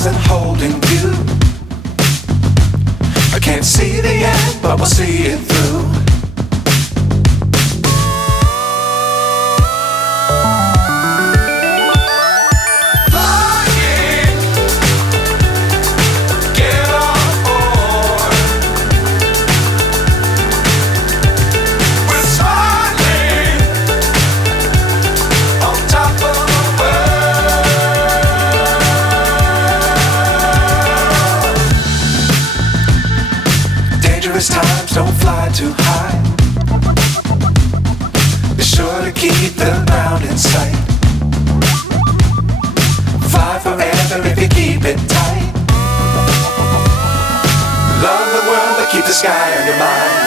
stars and holding you. I can't see the end, but we'll see it through. Times don't fly too high. Be sure to keep the ground in sight. Fly forever if you keep it tight. Love the world but keep the sky on your mind.